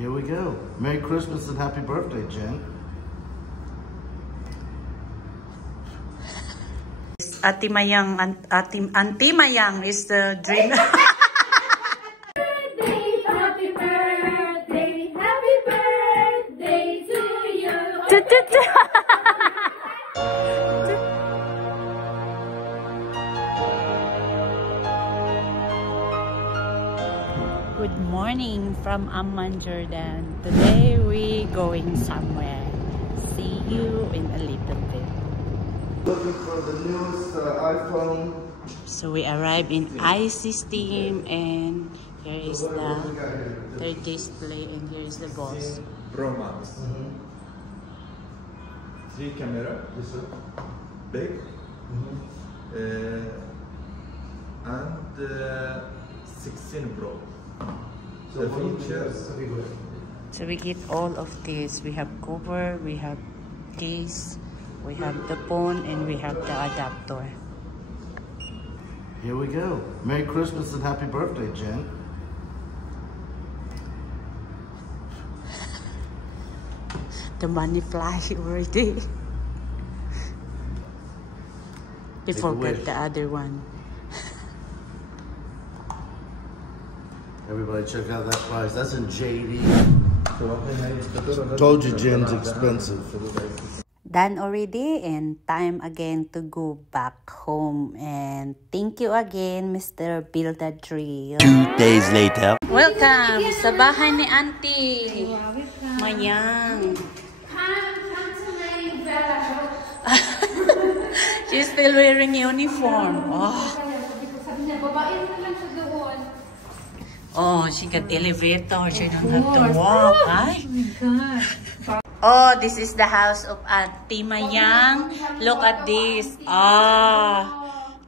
Here we go. Merry Christmas and happy birthday, Jen. Ate Mayang, Auntie Mayang is the dream. Happy birthday to you. Good morning from Amman, Jordan. Today we going somewhere. See you in a little bit. Looking for the newest iPhone. So we arrived in iSystem, and here is their display, and here is the boss. Pro Max. 3 camera. Yes, sir. Big. And 16 Pro. So The features. So we get all of this. We have cover, we have case, we have the phone, and we have the adapter. Here we go. Merry Christmas and happy birthday, Jen. The money fly already. They forgot the other one. Everybody check out that price. That's in JD. Told you Jen's expensive. Done already, and time again to go back home. And thank you again, Mr. Build a Drill. 2 days later. Welcome sa bahay ni Auntie Mayang. Come to my villa. She's still wearing uniform. Oh. Sabi niya, babae na lang siya doon. Oh, she got elevator. She don't have to walk. Ay. Oh my God. Oh, this is the house of Auntie Mayang. Look at this. Ah,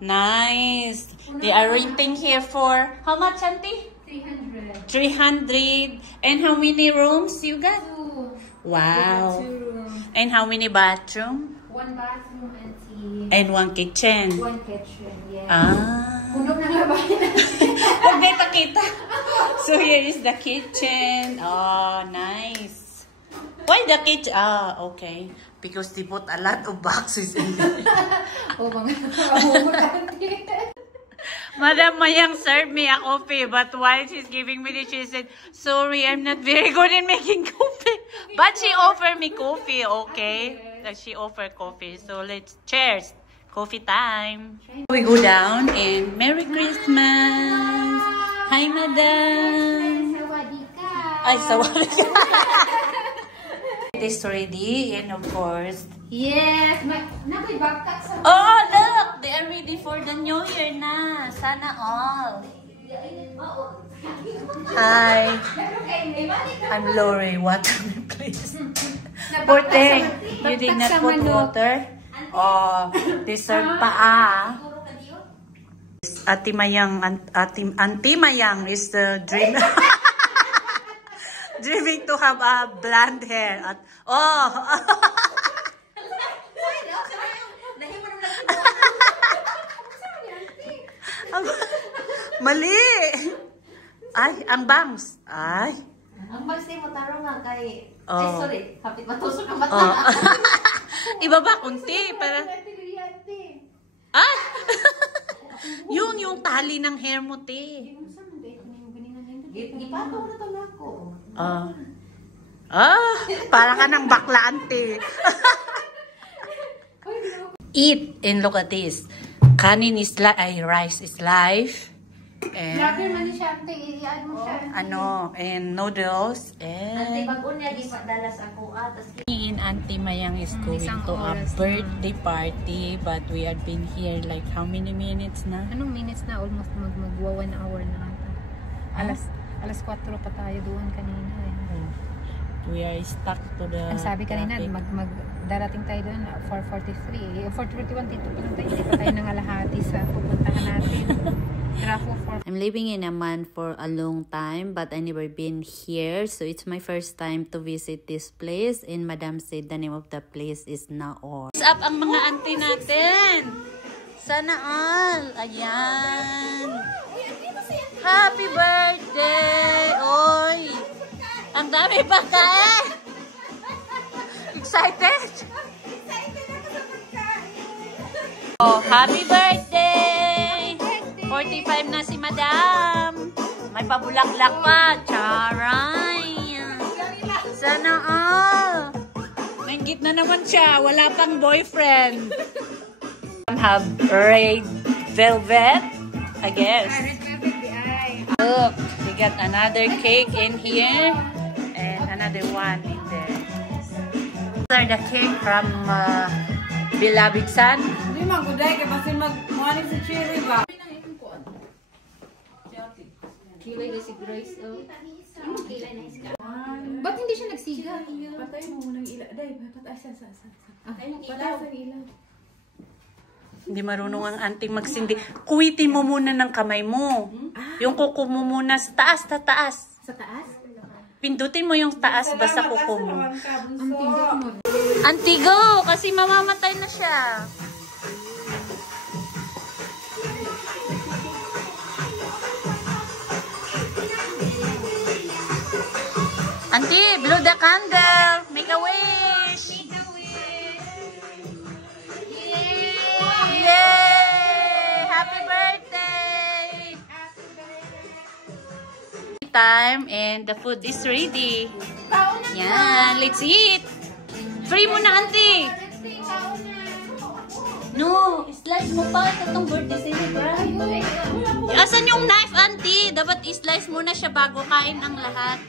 nice. They are renting here for how much, Auntie? 300. 300. And how many rooms you got? 2. Wow. 2 rooms. And how many bathroom? 1 bathroom and tea. And 1 kitchen. 1 kitchen, yeah. Ah. Puno na nga bahay na. Huwag na kita. So here is the kitchen. Oh, nice. Why the kitchen? Ah, okay. Because they put a lot of boxes in there. Oh, mga nakahumulante. Madam Mayang served me a coffee, but while she's giving me this, she said, sorry, I'm not very good in making coffee. But she offered me coffee, okay? She offered coffee. So let's cheers. Coffee time. We go down and Merry Christmas. Hi, Madam. Sawadika. Ay, sawadika. It is ready, and of course. Yes. Nakoy backpack sa... Oh, look! They are ready for the New Year na. Sana all. Hi. I'm Lori. Water me, please. Poor thing. You did not put water? Oh, deserve pa ah. Ate Mayang, Auntie Mayang is the dream. Dreaming to have a blonde hair. Oh. Mali. Ay, ang bangs. Ay. Ang bangs mo taro nga kay... Oh. Ay, sorry. Kapit matusok ang mata. Oh. Ibaba kunti para... Ah! yung tali ng hair mo, te. Gipato na to na ako. Para ka ng baklaan, te. Eat and look at this. Kanin is rice is life. And Grabe man siya, ante. I-add mo siya. and noodles. Ante, And bago niya, dalas ako. in Auntie Mayang is going to a birthday party, but we have been here like how many minutes na? Anong minutes na? Almost magwa 1 hour na ata. Alas 4 pa tayo doon kanina eh. We are stuck to the Ang sabi kanina, traffic. darating tayo doon 4:43. 4:41 dito pa lang tayo. Hindi pa tayo nangalahati sa pupuntahan natin. I'm living in Amman for a long time, but I never been here, so it's my first time to visit this place. And Madam said the name of the place is Naor. What's up ang mga auntie natin? Sana all. Ayan. Happy birthday! Oy! Ang dami pagkain! Excited? Oh, happy birthday! 45 na si Madam. May pabulaklak pa. Charay! Sana all! Manggit na naman siya. Wala pang boyfriend. Have red velvet, I guess. Look, we got another cake in here and another one in there. These are the cake from Beloved Son. Hindi maguday, kasi mag-morning sa cherry ba? Kilay na si Grace, oh. Ba't hindi siya nagsiga? Patay mo munang ilaw. Day, patay sa. Patay ng Patay sa ilaw. Hindi marunong ang aunting magsindi. Kuwitin mo muna ng kamay mo. Yung kuko mo muna sa taas, sa taas. Sa taas? Pindutin mo yung taas basta kuko mo. Ang tindok mo. Antigo, kasi mamamatay na siya. Auntie, blow the candle. Make a wish. Yay! Happy birthday! Time and the food is ready. Yan, let's eat. Free mo na, auntie. No, slice mo pa itong birthday celebrate. Asan yung knife, auntie? Dapat i-slice muna siya bago kain ang lahat.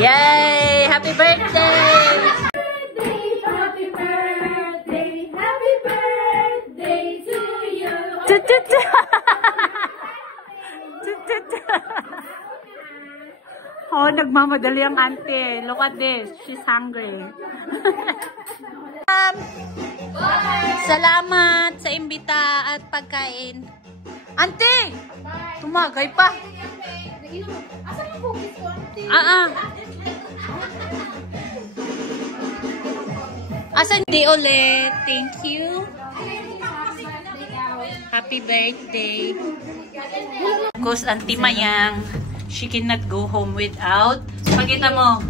Yay! Happy birthday! Happy birthday to you. Oh, nagmamadali ang auntie. Look at this. She's hungry. Salamat sa imbita at pagkain. Auntie! Tumagay pa. Asan ang cookies ko? Asan di ulit? Thank you. Happy birthday. Because Auntie Mayang, she cannot go home without. Pakita mo.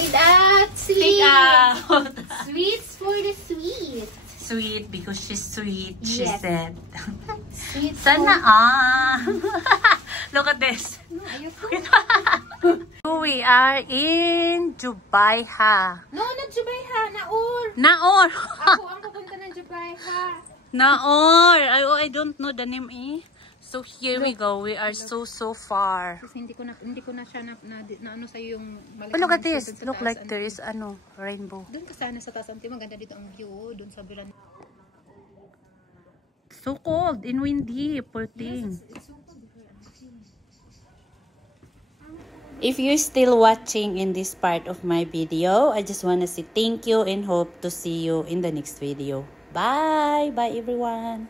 Without Take sweet. out. Sweets for the sweet. Sweet because she's sweet, she Yes. said. Sweet Sana Look at this. We are in Jubayha. No, not Jubayha. Naur. Naor. Ako ang pupunta ng Jubayha. Naor. I don't know the name eh. So here we go. We are so far. Kasi hindi ko na siya na ano sa yung Oh, look at this. Look like there is rainbow. Doon ka sana sa taas, auntie. Maganda dito ang view. Doon sa Bilan. So cold and windy. Poor thing. If you're still watching in this part of my video, I just want to say thank you and hope to see you in the next video. Bye! Bye everyone!